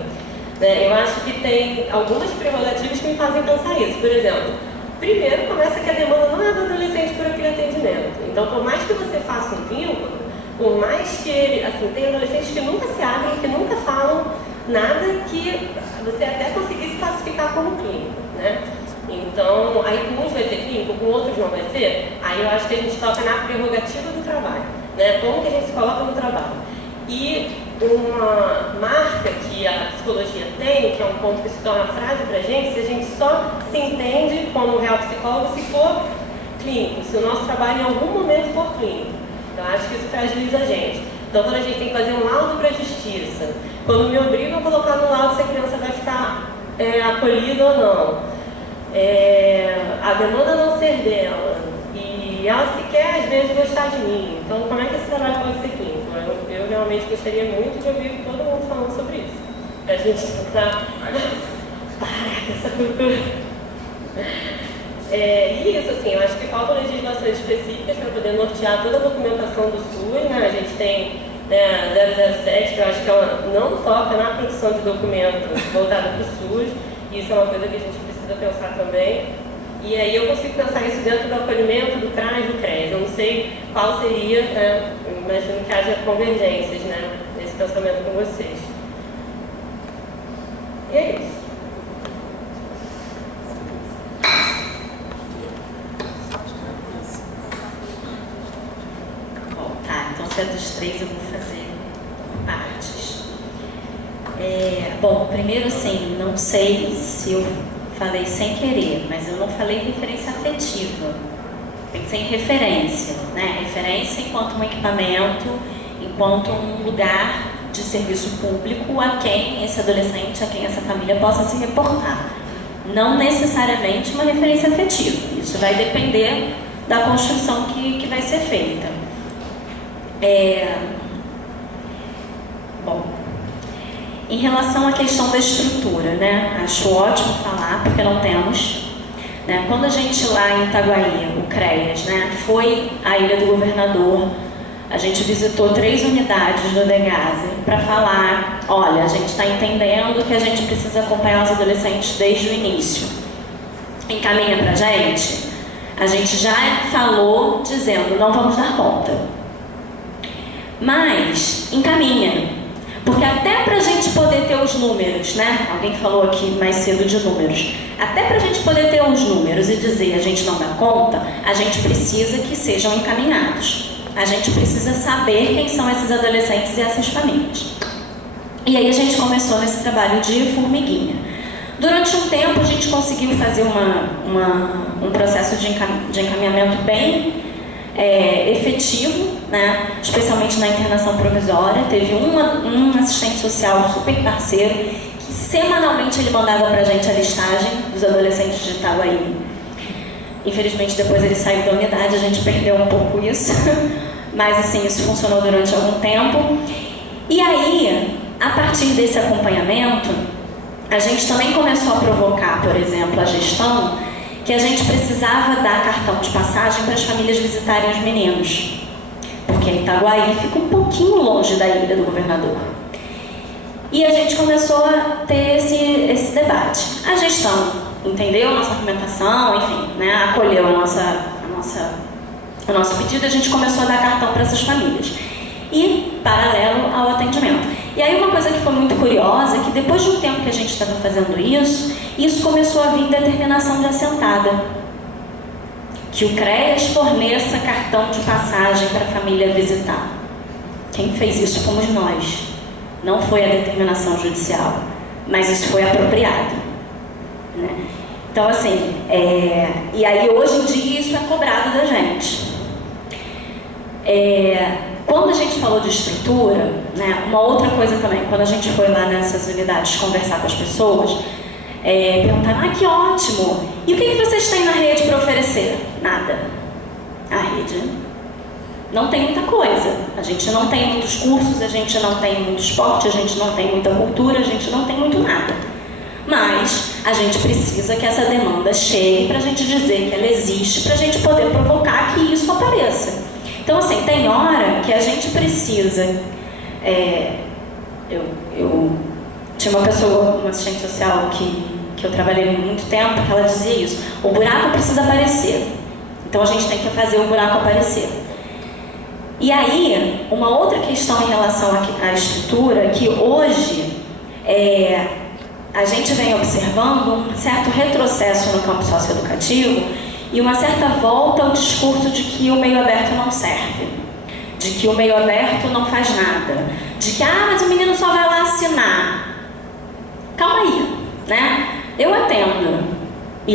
Né? Eu acho que tem algumas prerrogativas que me fazem pensar isso. Por exemplo, primeiro começa que a demanda não é do adolescente por aquele atendimento. Então, por mais que você faça um vínculo, por mais que ele, assim, tem adolescentes que nunca se abrem, que nunca falam nada que você até conseguisse classificar como clínico, né? Então, aí com uns vai ser clínico, com outros não vai ser, aí eu acho que a gente toca na prerrogativa do trabalho, né? Como que a gente se coloca no trabalho. E uma marca que a psicologia tem, que é um ponto que se torna frágil pra gente, se a gente só se entende como real psicólogo se for clínico, se o nosso trabalho em algum momento for clínico. Então, acho que isso fragiliza a gente. Então, quando a gente tem que fazer um laudo para a justiça, quando me obrigam a colocar no laudo se a criança vai ficar acolhida ou não, a demanda não ser dela, e ela sequer, às vezes, gostar de mim. Então, como é que esse trabalho pode ser clínico? Eu realmente gostaria muito de ouvir todo mundo falando sobre isso. Para a gente tentar parar com essa cultura. E isso, assim, eu acho que faltam legislações específicas para poder nortear toda a documentação do SUS, né? A gente tem a 007, que eu acho que ela não toca na produção de documentos voltado para o SUS, e isso é uma coisa que a gente precisa pensar também. E aí eu consigo pensar isso dentro do acolhimento, do CRAS, do CRES. Eu não sei qual seria, né? Eu imagino que haja convergências, né, nesse pensamento com vocês. E é isso. Então, se é dos três, eu vou fazer partes. Bom, primeiro, assim, não sei se eu falei sem querer, mas eu não falei referência afetiva. Pensei em referência, né? Referência enquanto um equipamento, enquanto um lugar de serviço público a quem esse adolescente, a quem essa família possa se reportar. Não necessariamente uma referência afetiva. Isso vai depender da construção que vai ser feita. Bom, em relação à questão da estrutura, né? Acho ótimo falar, porque não temos. Né? Quando a gente lá em Itaguaí, o CREAS, né, foi à Ilha do Governador, a gente visitou 3 unidades do DEGASE para falar, olha, a gente está entendendo que a gente precisa acompanhar os adolescentes desde o início. Encaminha para a gente já falou dizendo, não vamos dar conta. Mas encaminha, porque até para a gente poder ter os números, né? Alguém falou aqui mais cedo de números. Até para a gente poder ter os números e dizer a gente não dá conta, a gente precisa que sejam encaminhados. A gente precisa saber quem são esses adolescentes e essas famílias. E aí a gente começou nesse trabalho de formiguinha. Durante um tempo a gente conseguiu fazer um processo de encaminhamento bem efetivo, né? Especialmente na internação provisória. Teve um assistente social super parceiro que semanalmente ele mandava pra gente a listagem dos adolescentes de Itaguaí. Infelizmente depois ele saiu da unidade, a gente perdeu um pouco isso, mas assim, isso funcionou durante algum tempo. E aí, a partir desse acompanhamento, a gente também começou a provocar, por exemplo, a gestão, que a gente precisava dar cartão de passagem para as famílias visitarem os meninos, porque Itaguaí fica um pouquinho longe da Ilha do Governador. E a gente começou a ter esse debate. A gestão entendeu a nossa argumentação, enfim, né, acolheu o nosso pedido, a gente começou a dar cartão para essas famílias. E paralelo ao atendimento. E aí uma coisa que foi muito curiosa é que depois de um tempo que a gente estava fazendo isso começou a vir determinação de assentada. Que o CREAS forneça cartão de passagem para a família visitar. Quem fez isso fomos nós. Não foi a determinação judicial, mas isso foi apropriado. Né? Então assim, e aí hoje em dia isso é cobrado da gente. Quando a gente falou de estrutura, né, uma outra coisa também, quando a gente foi lá nessas unidades conversar com as pessoas, perguntaram, que ótimo, e o que vocês têm na rede para oferecer? Nada. A rede não tem muita coisa, a gente não tem muitos cursos, a gente não tem muito esporte, a gente não tem muita cultura, a gente não tem muito nada. Mas a gente precisa que essa demanda chegue para a gente dizer que ela existe, para a gente poder provocar que isso apareça. Então, assim, tem hora que a gente precisa... Eu tinha uma pessoa, uma assistente social que eu trabalhei há muito tempo, que ela dizia isso: o buraco precisa aparecer, então a gente tem que fazer o buraco aparecer. E aí, uma outra questão em relação à estrutura, que hoje a gente vem observando um certo retrocesso no campo socioeducativo e uma certa volta ao discurso de que o meio aberto não serve, de que o meio aberto não faz nada, de que, mas o menino só vai lá assinar. Calma aí, né? Eu atendo, e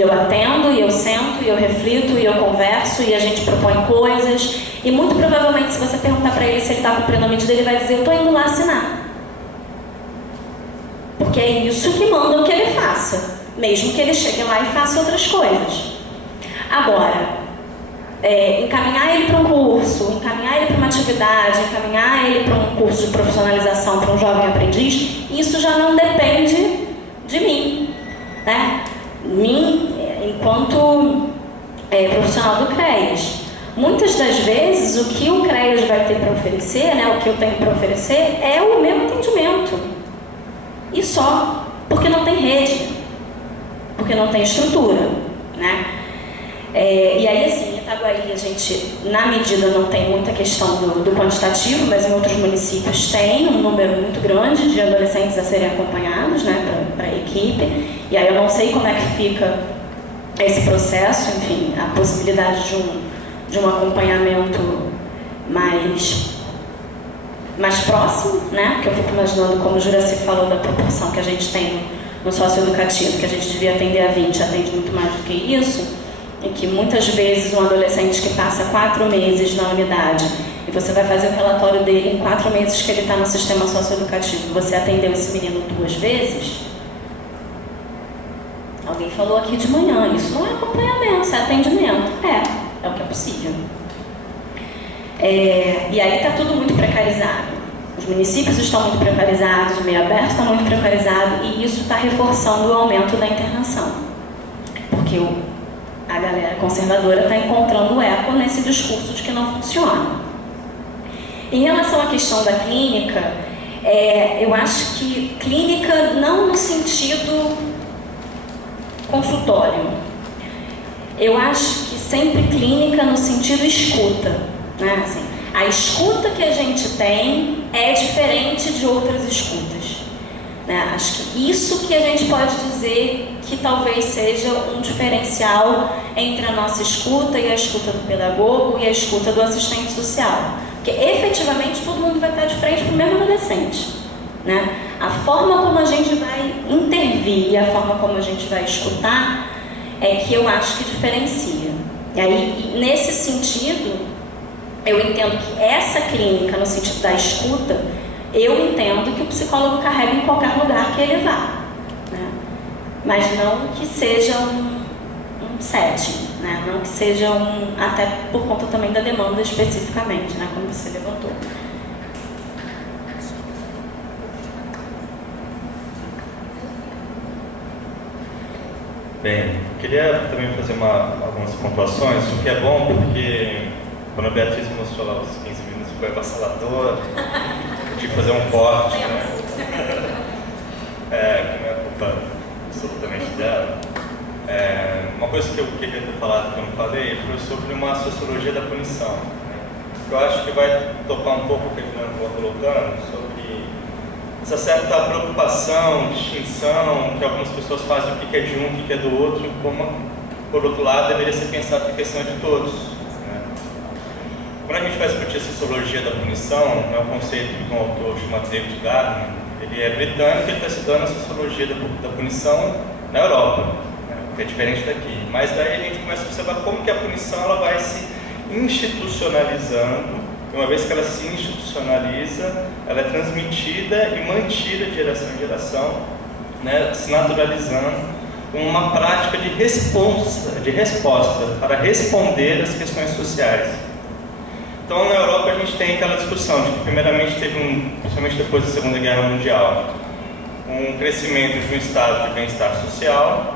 eu sento, e eu reflito, e eu converso, e a gente propõe coisas, e muito provavelmente, se você perguntar para ele se ele está cumprindo a medida, ele vai dizer: eu estou indo lá assinar. Porque é isso que mandam que ele faça, mesmo que ele chegue lá e faça outras coisas. Agora, encaminhar ele para um curso, encaminhar ele para uma atividade, encaminhar ele para um curso de profissionalização para um jovem aprendiz, isso já não depende de mim, né? Enquanto profissional do CREAS. Muitas das vezes o que o CREAS vai ter para oferecer, né, o que eu tenho para oferecer, é o meu atendimento. E só, porque não tem rede, porque não tem estrutura, né? E aí, assim, em Itaguaí a gente, na medida, não tem muita questão do quantitativo, mas em outros municípios tem um número muito grande de adolescentes a serem acompanhados, né, para a equipe. E aí eu não sei como é que fica esse processo, enfim, a possibilidade de um acompanhamento mais próximo, né? Porque eu fico imaginando, como o Juraci falou, da proporção que a gente tem no socioeducativo, que a gente devia atender a 20, atende muito mais do que isso. E que muitas vezes um adolescente que passa 4 meses na unidade e você vai fazer o relatório dele em 4 meses que ele está no sistema socioeducativo, você atendeu esse menino 2 vezes? Alguém falou aqui de manhã, isso não é acompanhamento, isso é atendimento. É o que é possível. E aí está tudo muito precarizado. Os municípios estão muito precarizados, o meio aberto está muito precarizado, e isso está reforçando o aumento da internação. Porque a galera conservadora está encontrando eco nesse discurso de que não funciona. Em relação à questão da clínica, eu acho que clínica não no sentido consultório. Eu acho que sempre clínica no sentido escuta, né? Assim, a escuta que a gente tem é diferente de outras escutas, né? Acho que isso que a gente pode dizer que talvez seja um diferencial entre a nossa escuta e a escuta do pedagogo e a escuta do assistente social. Porque efetivamente todo mundo vai estar de frente para o mesmo adolescente, né? A forma como a gente vai intervir e a forma como a gente vai escutar é que eu acho que diferencia. E aí, nesse sentido, eu entendo que essa clínica, no sentido da escuta, eu entendo que o psicólogo carrega em qualquer lugar que ele vá, né? Mas não que seja um setting, né? Não que seja até por conta também da demanda especificamente, né? Como você levantou. Bem, queria também fazer algumas pontuações, o que é bom porque quando a Beatriz mostrou lá os 15 minutos foi avassalador, eu tive que fazer um corte, né? Que não é culpa absolutamente dela. Uma coisa que eu queria ter falado que eu não falei foi sobre uma sociologia da punição, né? Eu acho que vai tocar um pouco o que a gente está colocando sobre essa certa preocupação, distinção que algumas pessoas fazem o que é de um, o que é do outro, como, por outro lado, deveria ser pensado que a questão é de todos, né? Quando a gente vai discutir a sociologia da punição, é um conceito que um autor chamado David Gardner, ele é britânico, ele está estudando a sociologia da punição na Europa, né? Que é diferente daqui. Mas daí a gente começa a observar como que a punição ela vai se institucionalizando. E uma vez que ela se institucionaliza, ela é transmitida e mantida de geração em geração, né, se naturalizando como uma prática de resposta para responder às questões sociais. Então, na Europa, a gente tem aquela discussão de que, primeiramente, teve principalmente depois da Segunda Guerra Mundial, um crescimento de um estado de bem-estar social,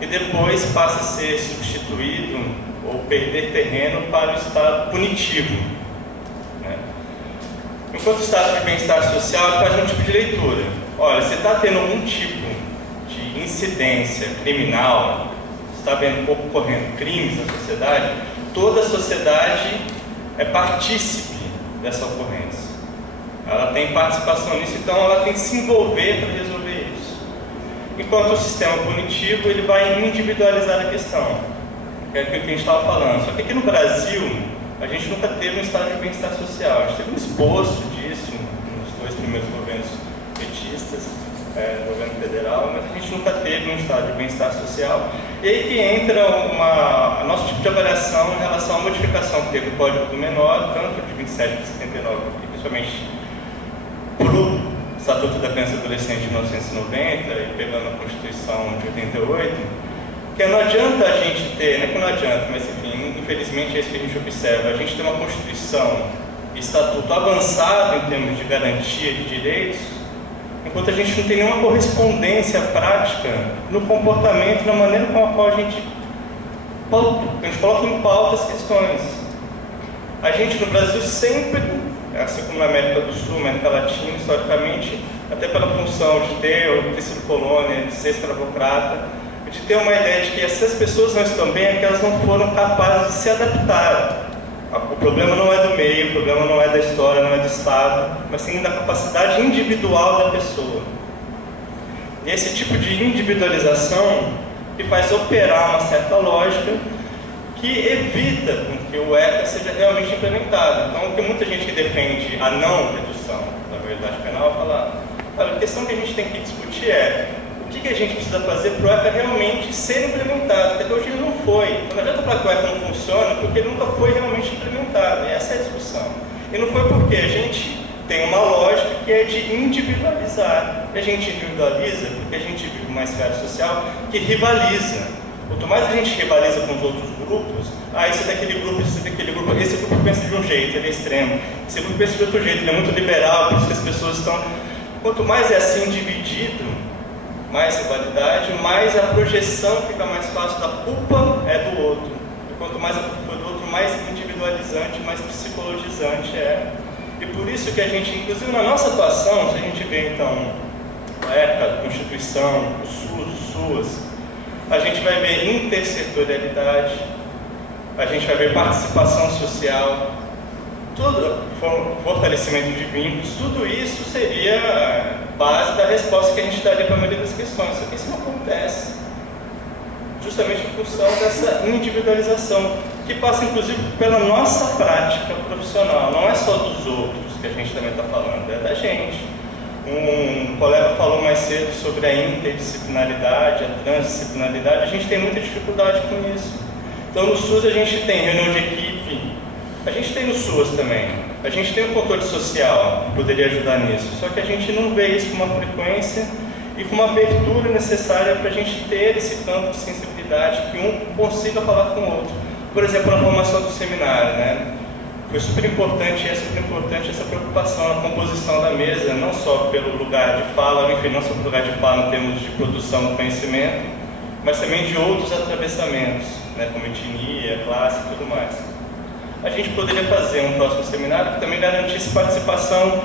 que depois passa a ser substituído ou perder terreno para o estado punitivo. enquanto o estado de bem-estar social faz um tipo de leitura. Olha, você está tendo algum tipo de incidência criminal, está ocorrendo crimes na sociedade, toda a sociedade é partícipe dessa ocorrência. Ela tem participação nisso, então ela tem que se envolver para resolver isso. Enquanto o sistema punitivo, ele vai individualizar a questão. É aquilo que a gente estava falando. Só que aqui no Brasil, a gente nunca teve um estado de bem-estar social. A gente teve um esboço disso nos 2 primeiros governos petistas, no governo federal, mas a gente nunca teve um estado de bem-estar social. E aí que entra o nosso tipo de avaliação em relação à modificação que teve o Código do Menor, tanto de 27 para 79, principalmente para o Estatuto da Criança e Adolescente de 1990 e pegando a Constituição de 88, que não adianta a gente ter, não é que não adianta, mas enfim, infelizmente é isso que a gente observa, a gente tem uma Constituição e Estatuto avançado em termos de garantia de direitos, enquanto a gente não tem nenhuma correspondência prática no comportamento, na maneira com a qual a gente coloca em pauta as questões. A gente no Brasil sempre, assim como na América do Sul, América Latina, historicamente, até pela função de ter sido colônia, de ser escravocrata, de ter uma ideia de que essas pessoas não estão bem é que elas não foram capazes de se adaptar. O problema não é do meio, o problema não é da história, não é do Estado, mas sim da capacidade individual da pessoa. E esse tipo de individualização que faz operar uma certa lógica que evita que o ECA seja realmente implementado. Então, o que muita gente que defende a não redução da maioridade penal fala, olha, a questão que a gente tem que discutir é o que a gente precisa fazer para o ECA realmente ser implementado, porque até hoje ele não foi. Então não adianta falar que o ECA não funciona, porque ele nunca foi realmente implementado, e essa é a discussão. E não foi porque a gente tem uma lógica que é de individualizar. E a gente individualiza porque a gente vive uma esfera social que rivaliza. Quanto mais a gente rivaliza com os outros grupos, esse daquele grupo, esse grupo pensa de um jeito, ele é extremo. Esse grupo pensa de outro jeito, ele é muito liberal, por isso que as pessoas estão... Quanto mais é assim dividido, mais rivalidade, mais a projeção fica mais fácil da culpa é do outro. E quanto mais a culpa é do outro, mais individualizante, mais psicologizante é. E por isso que a gente, inclusive na nossa atuação, se a gente vê então a ECA, a Constituição, o SUS, o SUAS, a gente vai ver intersetorialidade, a gente vai ver participação social, tudo, fortalecimento de vínculos, tudo isso seria base da resposta que a gente daria para a maioria das questões. Só que isso não acontece, justamente em função dessa individualização, que passa inclusive pela nossa prática profissional, não é só dos outros que a gente também está falando, é da gente. Um colega falou mais cedo sobre a interdisciplinaridade, a transdisciplinaridade, a gente tem muita dificuldade com isso. Então no SUS a gente tem reunião de equipe, a gente tem no SUAS também, a gente tem um controle social que poderia ajudar nisso, só que a gente não vê isso com uma frequência e com uma abertura necessária para a gente ter esse campo de sensibilidade que um consiga falar com o outro. Por exemplo, na formação do seminário, né? Foi super importante essa preocupação na composição da mesa, não só pelo lugar de fala, enfim, não só pelo lugar de fala em termos de produção do conhecimento, mas também de outros atravessamentos, né, como etnia, classe e tudo mais. A gente poderia fazer um próximo seminário que também garantisse participação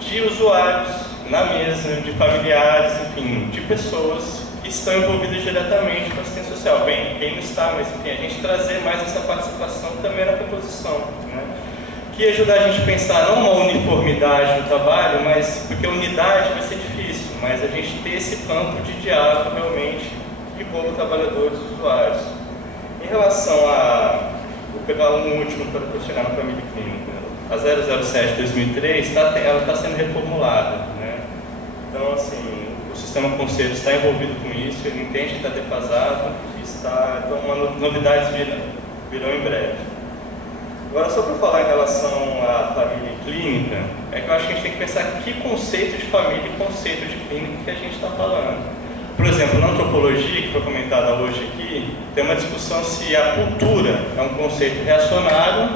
de usuários na mesa, de familiares, enfim, de pessoas que estão envolvidas diretamente com a assistência social. Bem, quem não está, mas enfim, a gente trazer mais essa participação também na composição, né? Que ajudar a gente a pensar não uma uniformidade do trabalho, mas porque a unidade vai ser difícil, mas a gente ter esse campo de diálogo realmente que envolva trabalhadores e usuários. Em relação a, vou pegar um último para questionar na família clínica, a 007/2003, ela está sendo reformulada, né? Então, assim, o sistema conselho está envolvido com isso, ele entende que está defasado, então novidades virão em breve. Agora, só para falar em relação à família clínica, é que eu acho que a gente tem que pensar que conceito de família e conceito de clínica que a gente está falando. Por exemplo, na antropologia, que foi comentada hoje aqui, tem uma discussão se a cultura é um conceito reacionário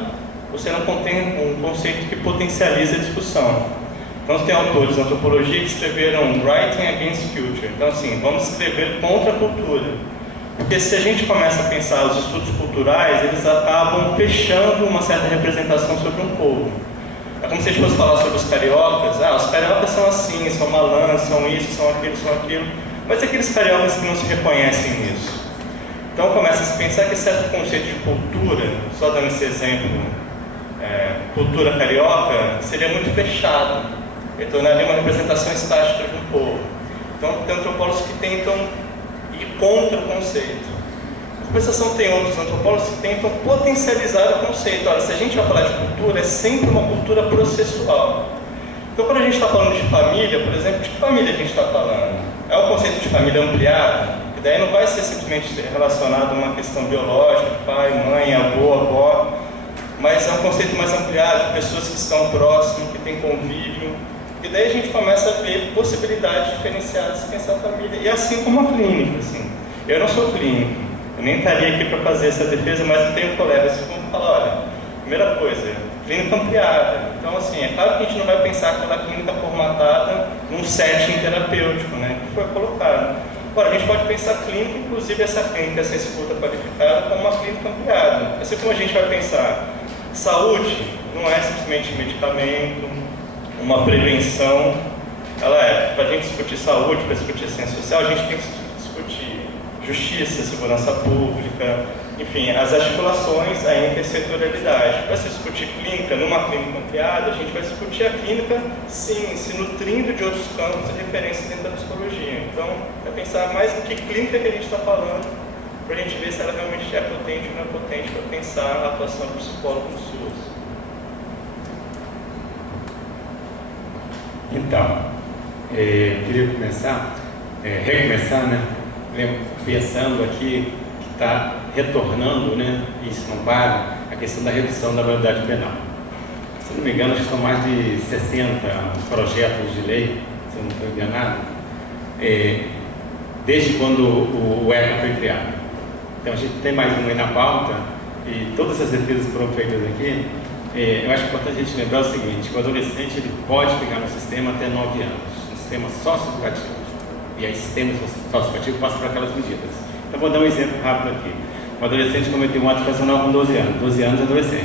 ou se ela contém um conceito que potencializa a discussão. Então, tem autores de antropologia que escreveram Writing Against Culture. Então, assim, vamos escrever contra a cultura. Porque se a gente começa a pensar os estudos culturais, eles acabam fechando uma certa representação sobre um povo. É como se a gente fosse falar sobre os cariocas. Ah, os cariocas são assim, são malandros, são isso, são aquilo. Mas aqueles cariocas que não se reconhecem nisso. Então começa a se pensar que certo conceito de cultura, só dando esse exemplo, cultura carioca, seria muito fechado. Ele tornaria uma representação estática de um povo. Então tem antropólogos que tentam ir contra o conceito. Em compensação, tem outros antropólogos que tentam potencializar o conceito. Olha, se a gente vai falar de cultura, é sempre uma cultura processual. Então, quando a gente está falando de família, por exemplo, de que família a gente está falando? É um conceito de família ampliado, que daí não vai ser simplesmente relacionado a uma questão biológica, de pai, mãe, avô, avó, mas é um conceito mais ampliado, de pessoas que estão próximas, que têm convívio, e daí a gente começa a ver possibilidades diferenciadas de pensar a família. E assim como a clínica, assim. Eu não sou clínico, eu nem estaria aqui para fazer essa defesa, mas eu tenho colegas que vão falar, olha, primeira coisa, clínica ampliada. Então, assim, é claro que a gente não vai pensar aquela clínica formatada num setting terapêutico, né, que foi colocado. Agora, a gente pode pensar clínica, inclusive essa clínica, essa escuta qualificada, como uma clínica ampliada. Assim como a gente vai pensar, saúde não é simplesmente medicamento, uma prevenção. Ela para a gente discutir saúde, para discutir ciência social, a gente tem que discutir justiça, segurança pública, enfim, as articulações, a intersetorialidade. Para se discutir clínica, numa clínica ampliada, a gente vai discutir a clínica, sim, se nutrindo de outros campos de referência dentro da psicologia. Então, é pensar mais no que clínica que a gente está falando, para a gente ver se ela realmente é potente ou não é potente para pensar a atuação do psicólogo no SUS. Então, queria recomeçar, né, pensando aqui que está retornando, né, e isso não para, a questão da redução da maioridade penal. Se não me engano, acho que são mais de 60 projetos de lei, se eu não estou enganado, desde quando o ECA foi criado. Então a gente tem mais um aí na pauta, e todas as defesas foram feitas aqui. Eu acho importante a gente lembrar o seguinte, que o adolescente ele pode ficar no sistema até 9 anos, no sistema socioeducativo. E aí o sistema socioeducativo passa por aquelas medidas. Então vou dar um exemplo rápido aqui. Um adolescente cometeu um ato infracional com 12 anos. 12 anos é adolescente.